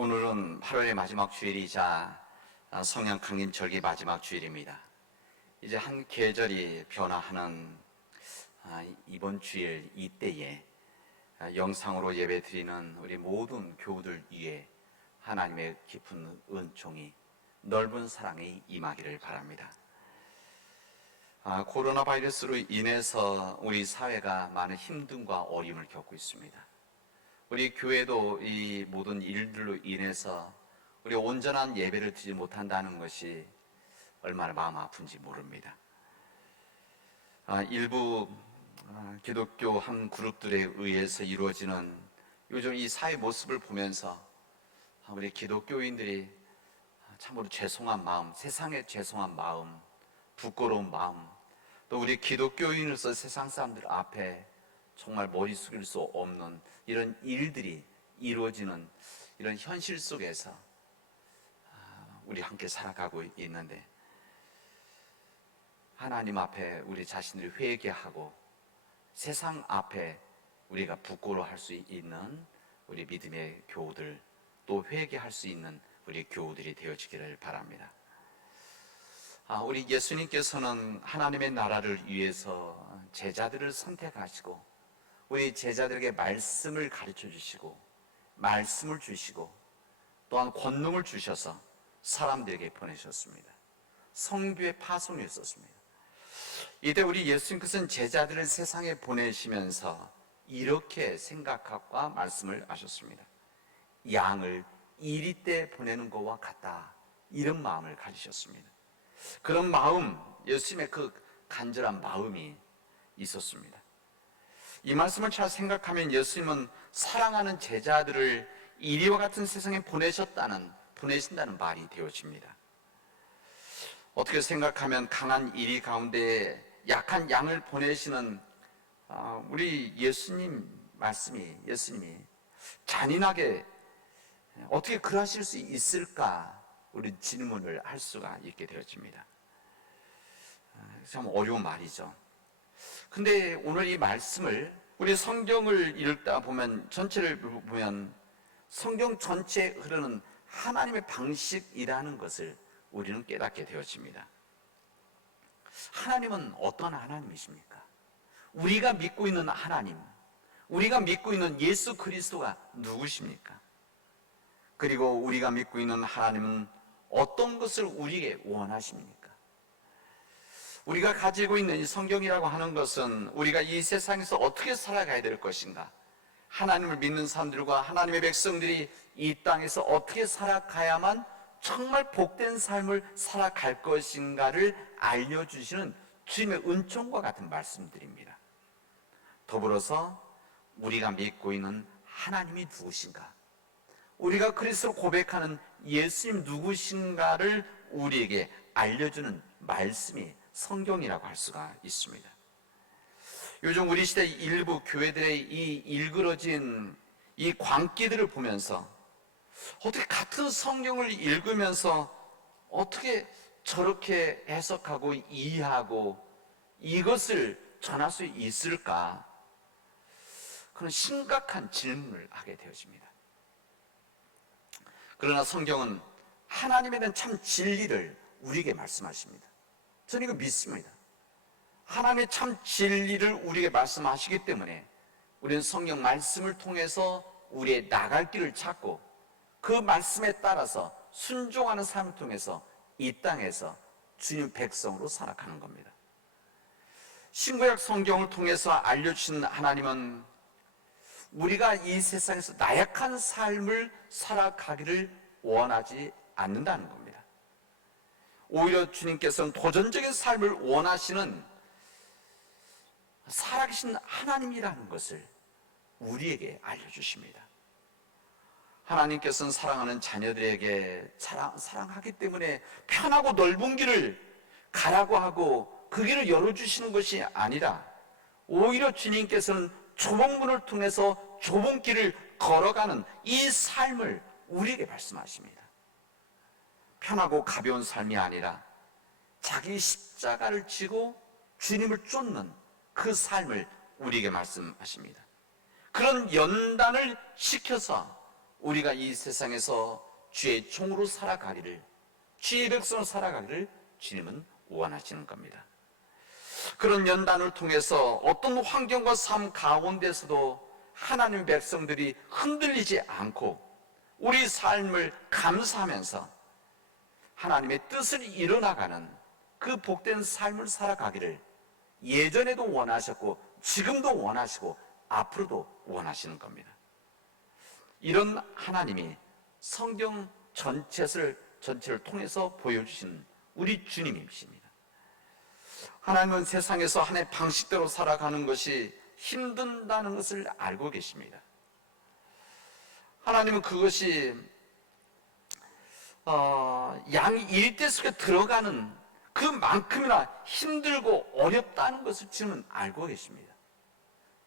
오늘은 8월의 마지막 주일이자 성령 강림절기 마지막 주일입니다. 이제 한 계절이 변화하는 이번 주일 이때에 영상으로 예배 드리는 우리 모든 교우들 위에 하나님의 깊은 은총이, 넓은 사랑이 임하기를 바랍니다. 코로나 바이러스로 인해서 우리 사회가 많은 힘듦과 어려움을 겪고 있습니다. 우리 교회도 이 모든 일들로 인해서 우리 온전한 예배를 드리지 못한다는 것이 얼마나 마음 아픈지 모릅니다. 일부 기독교 한 그룹들에 의해서 이루어지는 요즘 이 사회 모습을 보면서 우리 기독교인들이 참으로 죄송한 마음, 세상에 죄송한 마음, 부끄러운 마음, 또 우리 기독교인으로서 세상 사람들 앞에 정말 머리 숙일 수 없는 이런 일들이 이루어지는 이런 현실 속에서 우리 함께 살아가고 있는데, 하나님 앞에 우리 자신을 회개하고 세상 앞에 우리가 부끄러워할 수 있는 우리 믿음의 교우들, 또 회개할 수 있는 우리 교우들이 되어지기를 바랍니다. 우리 예수님께서는 하나님의 나라를 위해서 제자들을 선택하시고 우리 제자들에게 말씀을 가르쳐 주시고 말씀을 주시고 또한 권능을 주셔서 사람들에게 보내셨습니다. 성교의 파송이 있었습니다. 이때 우리 예수님께서는 제자들을 세상에 보내시면서 이렇게 생각과 말씀을 하셨습니다. 양을 이리 때 보내는 것과 같다, 이런 마음을 가지셨습니다. 그런 마음, 예수님의 그 간절한 마음이 있었습니다. 이 말씀을 잘 생각하면 예수님은 사랑하는 제자들을 이리와 같은 세상에 보내신다는 말이 되어집니다. 어떻게 생각하면 강한 이리 가운데 약한 양을 보내시는 우리 예수님이 잔인하게 어떻게 그러실 수 있을까, 우리 질문을 할 수가 있게 되어집니다. 참 어려운 말이죠. 근데 오늘 이 말씀을 우리 성경을 읽다 보면, 전체를 보면 성경 전체에 흐르는 하나님의 방식이라는 것을 우리는 깨닫게 되어집니다. 하나님은 어떤 하나님이십니까? 우리가 믿고 있는 하나님, 우리가 믿고 있는 예수 그리스도가 누구십니까? 그리고 우리가 믿고 있는 하나님은 어떤 것을 우리에게 원하십니까? 우리가 가지고 있는 이 성경이라고 하는 것은 우리가 이 세상에서 어떻게 살아가야 될 것인가, 하나님을 믿는 사람들과 하나님의 백성들이 이 땅에서 어떻게 살아가야만 정말 복된 삶을 살아갈 것인가를 알려주시는 주님의 은총과 같은 말씀들입니다. 더불어서 우리가 믿고 있는 하나님이 누구신가, 우리가 그리스도로 고백하는 예수님 누구신가를 우리에게 알려주는 말씀이 성경이라고 할 수가 있습니다. 요즘 우리 시대 일부 교회들의 이 일그러진 이 광기들을 보면서 어떻게 같은 성경을 읽으면서 어떻게 저렇게 해석하고 이해하고 이것을 전할 수 있을까, 그런 심각한 질문을 하게 되어집니다. 그러나 성경은 하나님에 대한 참 진리를 우리에게 말씀하십니다. 저는 이거 믿습니다. 하나님의 참 진리를 우리에게 말씀하시기 때문에 우리는 성경 말씀을 통해서 우리의 나갈 길을 찾고 그 말씀에 따라서 순종하는 삶을 통해서 이 땅에서 주님 백성으로 살아가는 겁니다. 신구약 성경을 통해서 알려주신 하나님은 우리가 이 세상에서 나약한 삶을 살아가기를 원하지 않는다는 겁니다. 오히려 주님께서는 도전적인 삶을 원하시는 살아계신 하나님이라는 것을 우리에게 알려주십니다. 하나님께서는 사랑하는 자녀들에게 사랑하기 때문에 편하고 넓은 길을 가라고 하고 그 길을 열어주시는 것이 아니라, 오히려 주님께서는 좁은 문을 통해서 좁은 길을 걸어가는 이 삶을 우리에게 말씀하십니다. 편하고 가벼운 삶이 아니라 자기 십자가를 지고 주님을 쫓는 그 삶을 우리에게 말씀하십니다. 그런 연단을 시켜서 우리가 이 세상에서 주의 종으로 살아가기를, 주의 백성으로 살아가기를 주님은 원하시는 겁니다. 그런 연단을 통해서 어떤 환경과 삶 가운데서도 하나님의 백성들이 흔들리지 않고 우리 삶을 감사하면서 하나님의 뜻을 이뤄나가는 그 복된 삶을 살아가기를 예전에도 원하셨고 지금도 원하시고 앞으로도 원하시는 겁니다. 이런 하나님이 성경 전체를 통해서 보여주신 우리 주님이십니다. 하나님은 세상에서 하나님의 방식대로 살아가는 것이 힘든다는 것을 알고 계십니다. 하나님은 그것이 양이 일대 속에 들어가는 그만큼이나 힘들고 어렵다는 것을 주님은 알고 계십니다.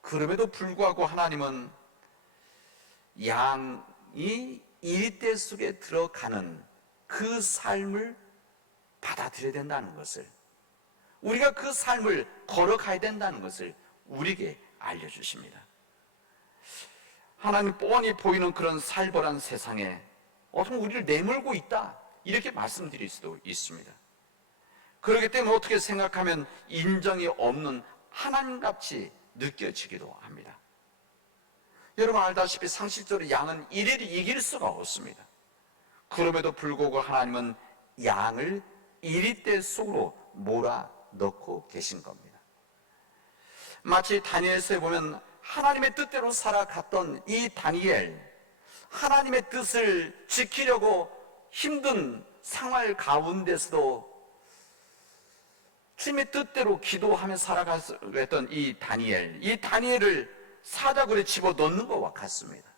그럼에도 불구하고 하나님은 양이 일대 속에 들어가는 그 삶을 받아들여야 된다는 것을, 우리가 그 삶을 걸어가야 된다는 것을 우리에게 알려주십니다. 하나님 뻔히 보이는 그런 살벌한 세상에 어떻게 우리를 내몰고 있다, 이렇게 말씀드릴 수도 있습니다. 그렇기 때문에 어떻게 생각하면 인정이 없는 하나님같이 느껴지기도 합니다. 여러분 알다시피 상식적으로 양은 이를 이길 수가 없습니다. 그럼에도 불구하고 하나님은 양을 이리대 속으로 몰아넣고 계신 겁니다. 마치 다니엘서에 보면 하나님의 뜻대로 살아갔던 이 다니엘, 하나님의 뜻을 지키려고 힘든 상황 가운데서도 주님의 뜻대로 기도하며 살아갔던 이 다니엘을 사자굴에 집어넣는 것과 같습니다.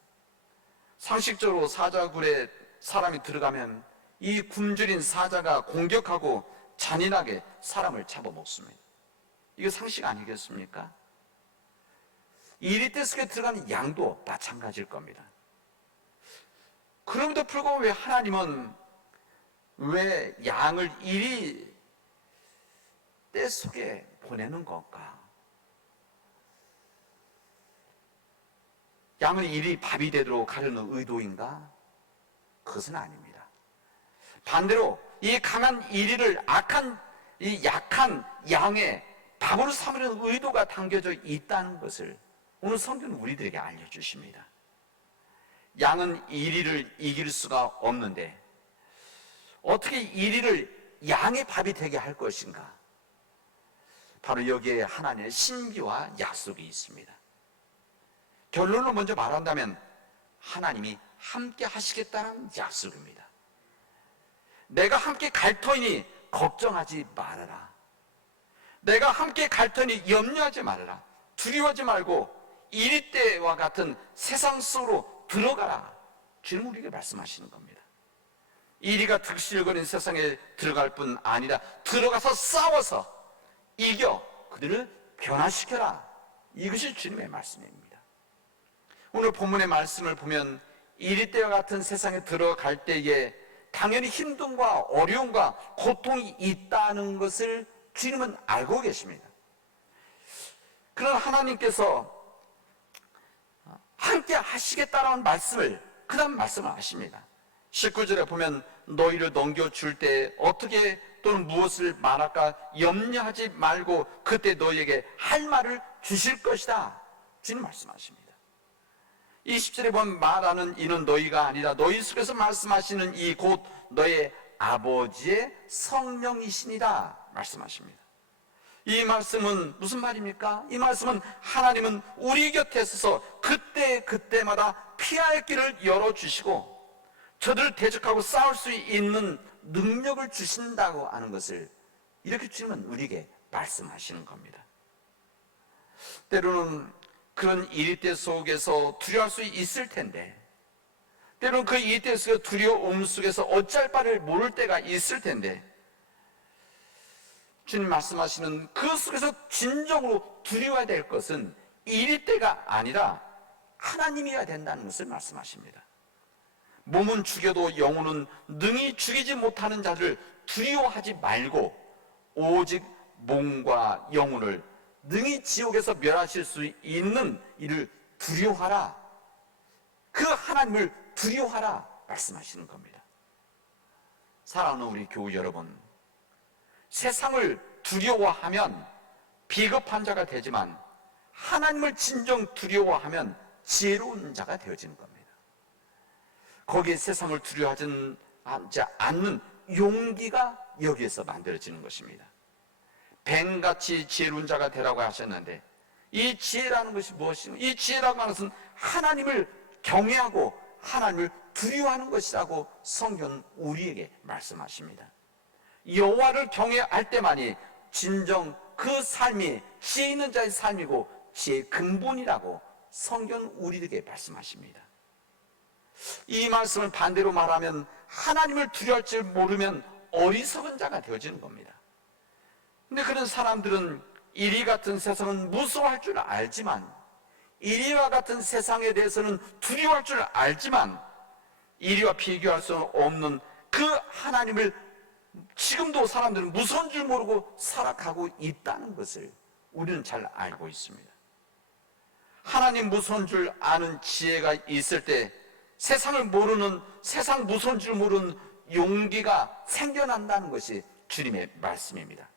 상식적으로 사자굴에 사람이 들어가면 이 굶주린 사자가 공격하고 잔인하게 사람을 잡아먹습니다. 이거 상식 아니겠습니까? 이리떼 속에 들어가는 양도 마찬가지일 겁니다. 그럼에도 불구하고 왜 하나님은 왜 양을 이리떼 속에 보내는 걸까? 양을 이리 밥이 되도록 하려는 의도인가? 그것은 아닙니다. 반대로 이 강한 이리를 이 약한 양의 밥으로 삼으려는 의도가 담겨져 있다는 것을 오늘 성경은 우리들에게 알려주십니다. 양은 이리를 이길 수가 없는데 어떻게 이리를 양의 밥이 되게 할 것인가? 바로 여기에 하나님의 신비와 약속이 있습니다. 결론을 먼저 말한다면 하나님이 함께 하시겠다는 약속입니다. 내가 함께 갈 터이니 걱정하지 말아라. 내가 함께 갈 터이니 염려하지 말아라. 두려워하지 말고 이리때와 같은 세상 속으로 들어가라. 주님 우리에게 말씀하시는 겁니다. 이리가 득실거리는 세상에 들어갈 뿐 아니라 들어가서 싸워서 이겨 그들을 변화시켜라. 이것이 주님의 말씀입니다. 오늘 본문의 말씀을 보면 이리때와 같은 세상에 들어갈 때에 당연히 힘듦과 어려움과 고통이 있다는 것을 주님은 알고 계십니다. 그런 하나님께서 함께 하시겠다라는 말씀을 그 다음 말씀을 하십니다. 19절에 보면 너희를 넘겨줄 때 어떻게 또는 무엇을 말할까 염려하지 말고 그때 너희에게 할 말을 주실 것이다. 주님 말씀하십니다. 20절에 보면 말하는 이는 너희가 아니라 너희 속에서 말씀하시는 이 곧 너의 아버지의 성령이시니라 말씀하십니다. 이 말씀은 무슨 말입니까? 이 말씀은 하나님은 우리 곁에 있어서 그때마다 피할 길을 열어주시고 저들을 대적하고 싸울 수 있는 능력을 주신다고 하는 것을 이렇게 주님은 우리에게 말씀하시는 겁니다. 때로는 그런 이리때 속에서 두려워할 수 있을 텐데 때로는 그 이리때 속의 두려움 속에서 어찌할 바를 모를 때가 있을 텐데 주님 말씀하시는 그 속에서 진정으로 두려워야 될 것은 이리때가 아니라 하나님이어야 된다는 것을 말씀하십니다. 몸은 죽여도 영혼은 능히 죽이지 못하는 자를 두려워하지 말고 오직 몸과 영혼을 능히 지옥에서 멸하실 수 있는 이를 두려워하라. 그 하나님을 두려워하라 말씀하시는 겁니다. 사랑하는 우리 교우 여러분, 세상을 두려워하면 비겁한 자가 되지만 하나님을 진정 두려워하면 지혜로운 자가 되어지는 겁니다. 거기에 세상을 두려워하지 않는 용기가 여기에서 만들어지는 것입니다. 뱀같이 지혜로운 자가 되라고 하셨는데, 이 지혜라는 것이 무엇이냐? 이 지혜라고 하는 것은 하나님을 경외하고 하나님을 두려워하는 것이라고 성경은 우리에게 말씀하십니다. 여호와를 경외할 때만이 진정 그 삶이 지혜 있는 자의 삶이고 지혜의 근본이라고 성경은 우리에게 말씀하십니다. 이 말씀을 반대로 말하면 하나님을 두려워할 줄 모르면 어리석은 자가 되어지는 겁니다. 근데 그런 사람들은 이리 같은 세상은 무서워할 줄 알지만, 이리와 같은 세상에 대해서는 두려워할 줄 알지만, 이리와 비교할 수 없는 그 하나님을 지금도 사람들은 무서운 줄 모르고 살아가고 있다는 것을 우리는 잘 알고 있습니다. 하나님 무서운 줄 아는 지혜가 있을 때 세상 무서운 줄 모르는 용기가 생겨난다는 것이 주님의 말씀입니다.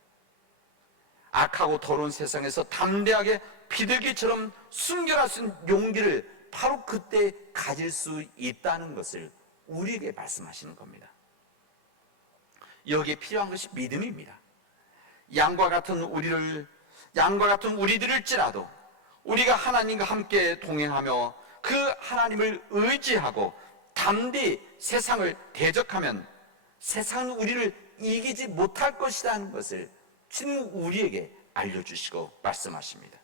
악하고 더러운 세상에서 담대하게 비둘기처럼 순결할 수 있는 용기를 바로 그때 가질 수 있다는 것을 우리에게 말씀하시는 겁니다. 여기에 필요한 것이 믿음입니다. 양과 같은 우리들일지라도 우리가 하나님과 함께 동행하며 그 하나님을 의지하고 담대히 세상을 대적하면 세상은 우리를 이기지 못할 것이라는 것을 주님 우리에게 알려주시고 말씀하십니다.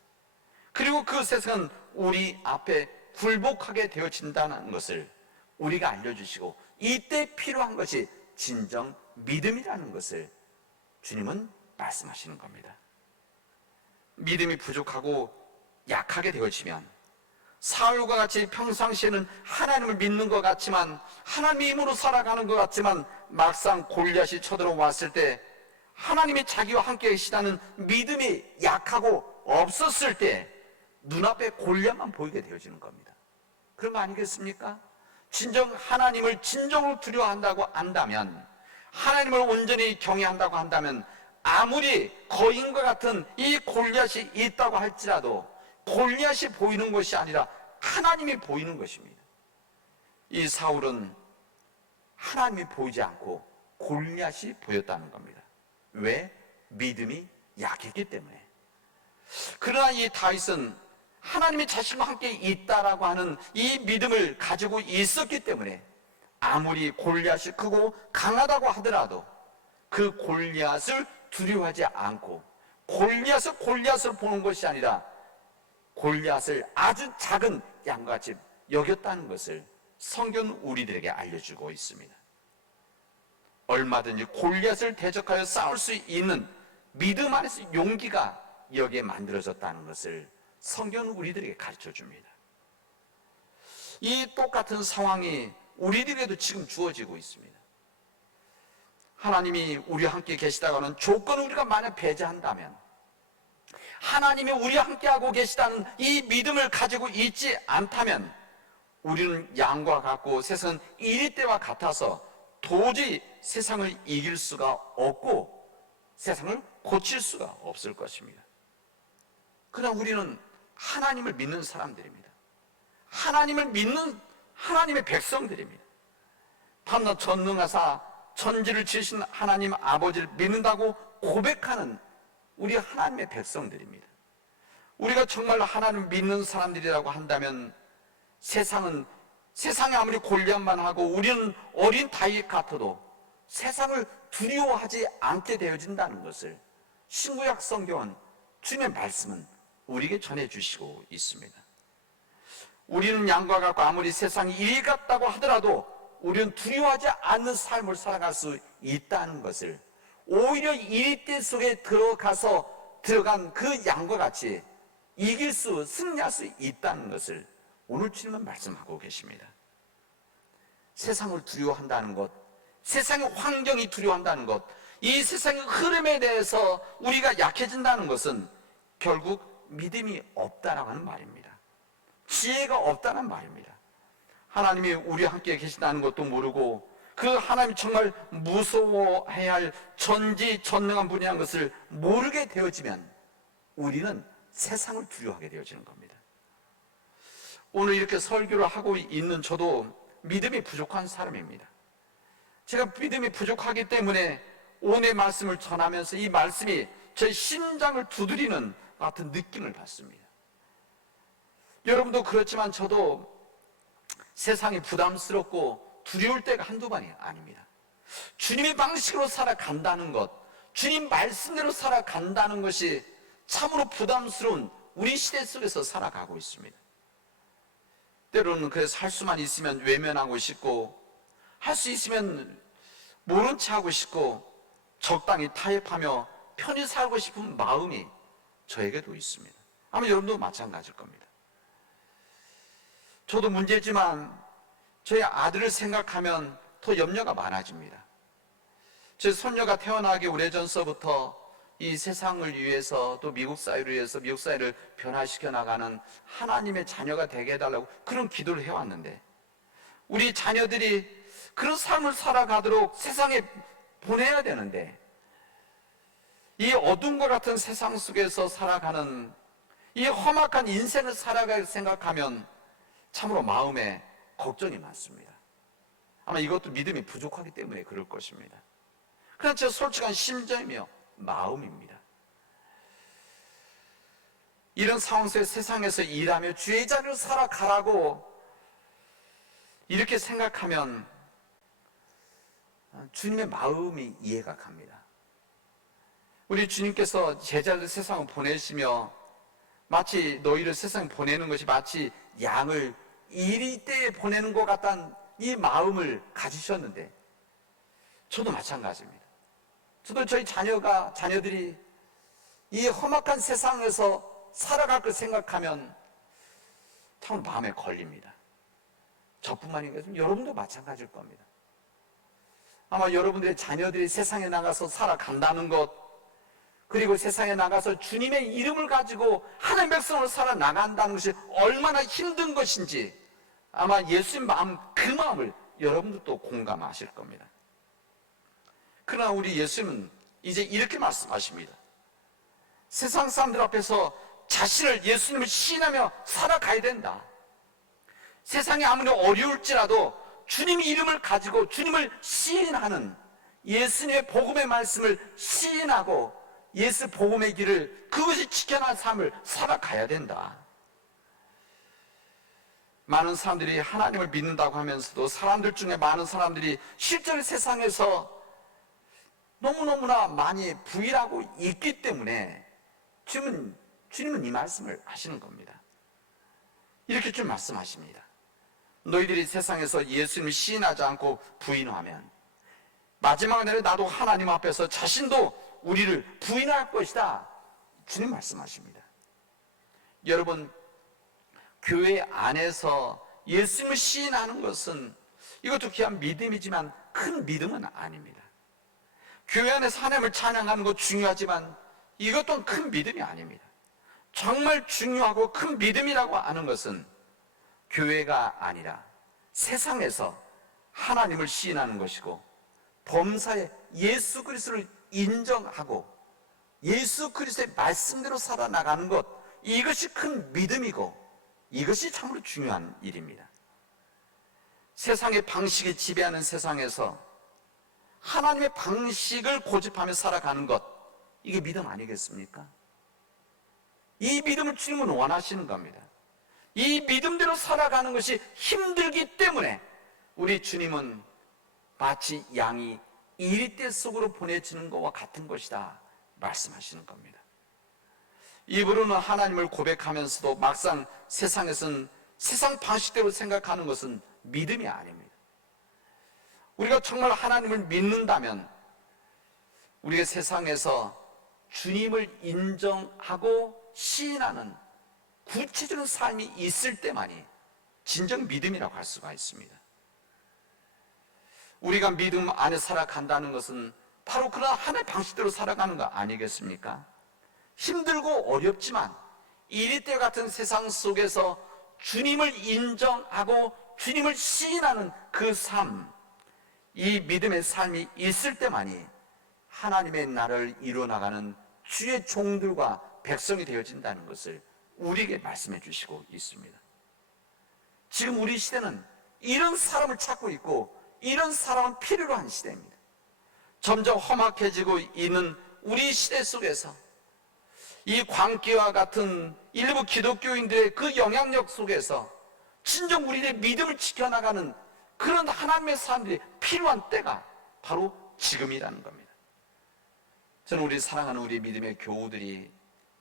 그리고 그 세상은 우리 앞에 굴복하게 되어진다는 것을 우리가 알려주시고, 이때 필요한 것이 진정 믿음이라는 것을 주님은 말씀하시는 겁니다. 믿음이 부족하고 약하게 되어지면 사울과 같이 평상시에는 하나님을 믿는 것 같지만, 하나님의 힘으로 살아가는 것 같지만, 막상 골리앗이 쳐들어왔을 때 하나님이 자기와 함께 계시다는 믿음이 약하고 없었을 때 눈앞에 골리앗만 보이게 되어지는 겁니다. 그런 거 아니겠습니까? 진정 하나님을 진정으로 두려워한다고 한다면, 하나님을 온전히 경외한다고 한다면, 아무리 거인과 같은 이 골리앗이 있다고 할지라도 골리앗이 보이는 것이 아니라 하나님이 보이는 것입니다. 이 사울은 하나님이 보이지 않고 골리앗이 보였다는 겁니다. 왜? 믿음이 약했기 때문에. 그러나 이 다윗은 하나님이 자신과 함께 있다라고 하는 이 믿음을 가지고 있었기 때문에 아무리 골리앗이 크고 강하다고 하더라도 그 골리앗을 두려워하지 않고, 골리앗을 보는 것이 아니라 골리앗을 아주 작은 양과 같이 여겼다는 것을 성경은 우리들에게 알려주고 있습니다. 얼마든지 골리앗을 대적하여 싸울 수 있는 믿음 안에서 용기가 여기에 만들어졌다는 것을 성경은 우리들에게 가르쳐 줍니다. 이 똑같은 상황이 우리들에게도 지금 주어지고 있습니다. 하나님이 우리와 함께 계시다고 하는 조건을 우리가 만약 배제한다면, 하나님이 우리와 함께하고 계시다는 이 믿음을 가지고 있지 않다면, 우리는 양과 같고 세상은 이리떼와 같아서 도저히 세상을 이길 수가 없고 세상을 고칠 수가 없을 것입니다. 그러나 우리는 하나님을 믿는 사람들입니다. 하나님을 믿는 하나님의 백성들입니다. 밤낮 전능하사 천지를 지으신 하나님 아버지를 믿는다고 고백하는 우리 하나님의 백성들입니다. 우리가 정말 하나님을 믿는 사람들이라고 한다면 세상에 아무리 골리앗만 하고 우리는 어린 다윗 같아도 세상을 두려워하지 않게 되어진다는 것을 신구약 성경은, 주님의 말씀은 우리에게 전해주시고 있습니다. 우리는 양과 같고 아무리 세상이 이리 같다고 하더라도 우리는 두려워하지 않는 삶을 살아갈 수 있다는 것을, 오히려 이리떼 속에 들어간 그 양과 같이 승리할 수 있다는 것을 오늘 주님은 말씀하고 계십니다. 세상을 두려워한다는 것, 세상의 환경이 두려워한다는 것, 이 세상의 흐름에 대해서 우리가 약해진다는 것은 결국 믿음이 없다라고 하는 말입니다. 지혜가 없다는 말입니다. 하나님이 우리와 함께 계신다는 것도 모르고 그 하나님이 정말 무서워해야 할 전지전능한 분이라는 것을 모르게 되어지면 우리는 세상을 두려워하게 되어지는 겁니다. 오늘 이렇게 설교를 하고 있는 저도 믿음이 부족한 사람입니다. 제가 믿음이 부족하기 때문에 오늘 말씀을 전하면서 이 말씀이 제 심장을 두드리는 같은 느낌을 받습니다. 여러분도 그렇지만 저도 세상이 부담스럽고 두려울 때가 한두 번이 아닙니다. 주님의 방식으로 살아간다는 것, 주님 말씀대로 살아간다는 것이 참으로 부담스러운 우리 시대 속에서 살아가고 있습니다. 때로는 그래서 할 수만 있으면 외면하고 싶고, 할 수 있으면 모른 체 하고 싶고, 적당히 타협하며 편히 살고 싶은 마음이 저에게도 있습니다. 아마 여러분도 마찬가지일 겁니다. 저도 문제지만 저희 아들을 생각하면 더 염려가 많아집니다. 제 손녀가 태어나기 오래전서부터 이 세상을 위해서 또 미국 사회를 위해서 미국 사회를 변화시켜 나가는 하나님의 자녀가 되게 해달라고 그런 기도를 해왔는데, 우리 자녀들이 그런 삶을 살아가도록 세상에 보내야 되는데, 이 어둠과 같은 세상 속에서 살아가는 이 험악한 인생을 살아갈 생각하면 참으로 마음에 걱정이 많습니다. 아마 이것도 믿음이 부족하기 때문에 그럴 것입니다. 그런 제 솔직한 심정이며 마음입니다. 이런 상황 속에 세상에서 일하며 주의 자리로 살아가라고 이렇게 생각하면 주님의 마음이 이해가 갑니다. 우리 주님께서 제자를 세상을 보내시며 마치 너희를 세상에 보내는 것이 마치 양을 이리때에 보내는 것 같다는 이 마음을 가지셨는데, 저도 마찬가지입니다. 저도 저희 자녀들이 이 험악한 세상에서 살아갈 걸 생각하면 참 마음에 걸립니다. 저뿐만이 아니라 여러분도 마찬가지일 겁니다. 아마 여러분들의 자녀들이 세상에 나가서 살아간다는 것, 그리고 세상에 나가서 주님의 이름을 가지고 하나님의 백성으로 살아나간다는 것이 얼마나 힘든 것인지 아마 예수님 마음, 그 마음을 여러분들도 공감하실 겁니다. 그러나 우리 예수님은 이제 이렇게 말씀하십니다. 세상 사람들 앞에서 자신을, 예수님을 시인하며 살아가야 된다. 세상이 아무리 어려울지라도 주님 이름을 가지고 주님을 시인하는, 예수님의 복음의 말씀을 시인하고 예수 복음의 길을, 그것이 지켜나갈 삶을 살아가야 된다. 많은 사람들이 하나님을 믿는다고 하면서도 사람들 중에 많은 사람들이 실제로 세상에서 너무너무나 많이 부인하고 있기 때문에 주님은 이 말씀을 하시는 겁니다. 이렇게 좀 말씀하십니다. 너희들이 세상에서 예수님을 시인하지 않고 부인하면 마지막 날에 나도 하나님 앞에서 자신도 우리를 부인할 것이다. 주님 말씀하십니다. 여러분, 교회 안에서 예수님을 시인하는 것은 이것도 귀한 믿음이지만 큰 믿음은 아닙니다. 교회 안에서 하나님을 찬양하는 것 중요하지만 이것 또한 큰 믿음이 아닙니다. 정말 중요하고 큰 믿음이라고 하는 것은 교회가 아니라 세상에서 하나님을 시인하는 것이고, 범사에 예수 그리스도를 인정하고 예수 그리스도의 말씀대로 살아나가는 것, 이것이 큰 믿음이고 이것이 참으로 중요한 일입니다. 세상의 방식이 지배하는 세상에서 하나님의 방식을 고집하며 살아가는 것, 이게 믿음 아니겠습니까? 이 믿음을 주님은 원하시는 겁니다. 이 믿음대로 살아가는 것이 힘들기 때문에 우리 주님은 마치 양이 이리떼 속으로 보내지는 것과 같은 것이다 말씀하시는 겁니다. 입으로는 하나님을 고백하면서도 막상 세상에서는 세상 방식대로 생각하는 것은 믿음이 아닙니다. 우리가 정말 하나님을 믿는다면 우리가 세상에서 주님을 인정하고 시인하는 구체적인 삶이 있을 때만이 진정 믿음이라고 할 수가 있습니다. 우리가 믿음 안에 살아간다는 것은 바로 그런 하나의 방식대로 살아가는 거 아니겠습니까? 힘들고 어렵지만 이리때 같은 세상 속에서 주님을 인정하고 주님을 시인하는 그 삶, 이 믿음의 삶이 있을 때만이 하나님의 나라를 이루어나가는 주의 종들과 백성이 되어진다는 것을 우리에게 말씀해 주시고 있습니다. 지금 우리 시대는 이런 사람을 찾고 있고 이런 사람은 필요로 한 시대입니다. 점점 험악해지고 있는 우리 시대 속에서 이 광기와 같은 일부 기독교인들의 그 영향력 속에서 진정 우리의 믿음을 지켜나가는 그런 하나님의 사람들이 필요한 때가 바로 지금이라는 겁니다. 저는 우리 사랑하는 우리 믿음의 교우들이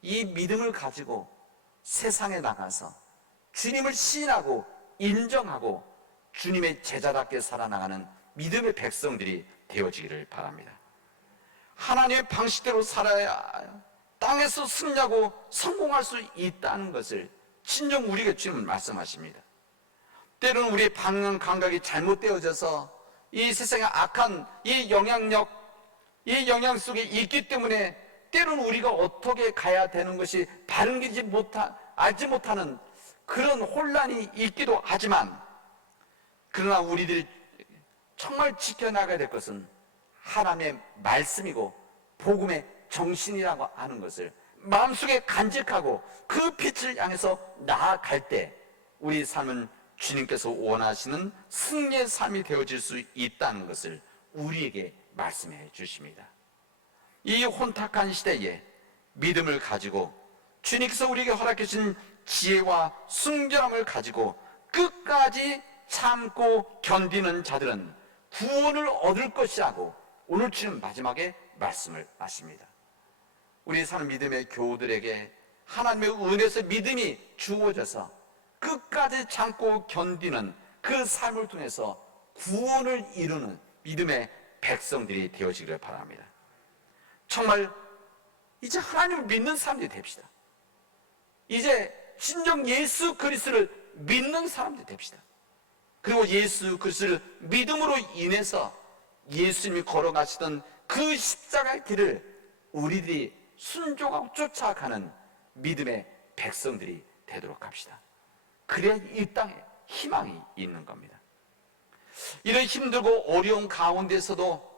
이 믿음을 가지고 세상에 나가서 주님을 시인하고 인정하고 주님의 제자답게 살아나가는 믿음의 백성들이 되어지기를 바랍니다. 하나님의 방식대로 살아야 땅에서 승리하고 성공할 수 있다는 것을 진정 우리에게 주님은 말씀하십니다. 때로는 우리의 방향 감각이 잘못되어져서 이 세상의 악한 이 영향력, 이 영향 속에 있기 때문에 때로는 우리가 어떻게 가야 되는 것이 바른 길이지 알지 못하는 그런 혼란이 있기도 하지만, 그러나 우리들이 정말 지켜나가야 될 것은 하나님의 말씀이고 복음의 정신이라고 하는 것을 마음속에 간직하고 그 빛을 향해서 나아갈 때 우리 삶은 주님께서 원하시는 승리의 삶이 되어질 수 있다는 것을 우리에게 말씀해 주십니다. 이 혼탁한 시대에 믿음을 가지고 주님께서 우리에게 허락해 주신 지혜와 순결함을 가지고 끝까지 참고 견디는 자들은 구원을 얻을 것이라고 오늘 주님 마지막에 말씀을 하십니다. 우리 사는 믿음의 교우들에게 하나님의 은혜에서 믿음이 주어져서 끝까지 참고 견디는 그 삶을 통해서 구원을 이루는 믿음의 백성들이 되어지기를 바랍니다. 정말 이제 하나님을 믿는 사람들이 됩시다. 이제 진정 예수 그리스도를 믿는 사람들이 됩시다. 그리고 예수 그리스도를 믿음으로 인해서 예수님이 걸어가시던 그 십자가의 길을 우리들이 순종하고 쫓아가는 믿음의 백성들이 되도록 합시다. 그래야 이 땅에 희망이 있는 겁니다. 이런 힘들고 어려운 가운데서도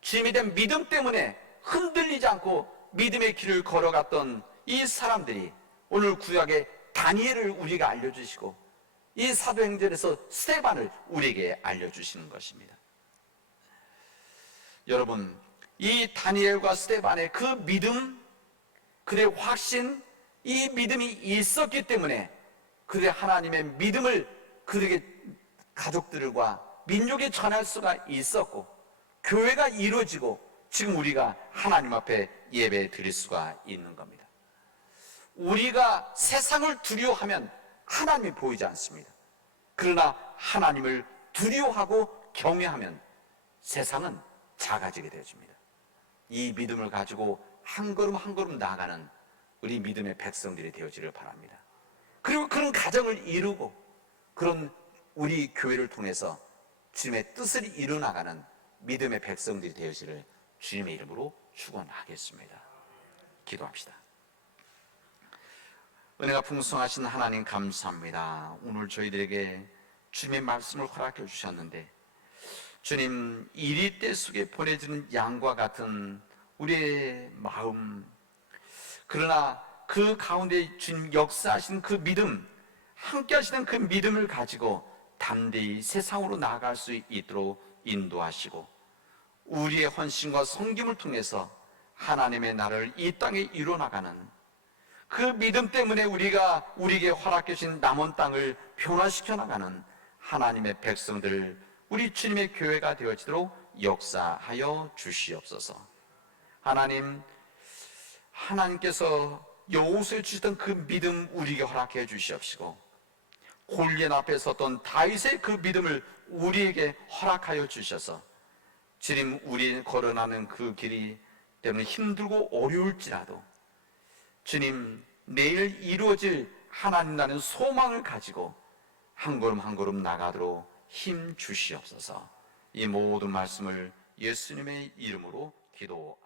주님에 대한 믿음 때문에 흔들리지 않고 믿음의 길을 걸어갔던 이 사람들이 오늘 구약의 다니엘을 우리에게 알려주시고 이 사도행전에서 스데반을 우리에게 알려주시는 것입니다. 여러분, 이 다니엘과 스데반의 그 믿음, 그들의 확신, 이 믿음이 있었기 때문에 그들의 하나님의 믿음을 그들에게 가족들과 민족에 전할 수가 있었고 교회가 이루어지고 지금 우리가 하나님 앞에 예배 드릴 수가 있는 겁니다. 우리가 세상을 두려워하면 하나님이 보이지 않습니다. 그러나 하나님을 두려워하고 경외하면 세상은 작아지게 되어집니다. 이 믿음을 가지고 한 걸음 한 걸음 나아가는 우리 믿음의 백성들이 되어지기를 바랍니다. 그리고 그런 가정을 이루고 그런 우리 교회를 통해서 주님의 뜻을 이루어나가는 믿음의 백성들이 되어지기를 주님의 이름으로 축원하겠습니다. 기도합시다. 은혜가 풍성하신 하나님 감사합니다. 오늘 저희들에게 주님의 말씀을 허락해 주셨는데 주님, 이리 때 속에 보내주는 양과 같은 우리의 마음, 그러나 그 가운데 주님 역사하신 그 믿음, 함께 하시는 그 믿음을 가지고 담대히 세상으로 나아갈 수 있도록 인도하시고 우리의 헌신과 섬김을 통해서 하나님의 나라를 이 땅에 이루어나가는 그 믿음 때문에 우리가 우리에게 허락해 주신 남은 땅을 변화시켜 나가는 하나님의 백성들, 우리 주님의 교회가 되어지도록 역사하여 주시옵소서. 하나님께서 여호수아에 주시던 그 믿음 우리에게 허락해 주시옵시고 골리앗 앞에 섰던 다윗의 그 믿음을 우리에게 허락하여 주셔서 주님, 우리 걸어가는 그 길이 때문에 힘들고 어려울지라도 주님, 내일 이루어질 하나님 나라는 소망을 가지고 한 걸음 한 걸음 나가도록 힘 주시옵소서. 이 모든 말씀을 예수님의 이름으로 기도합니다.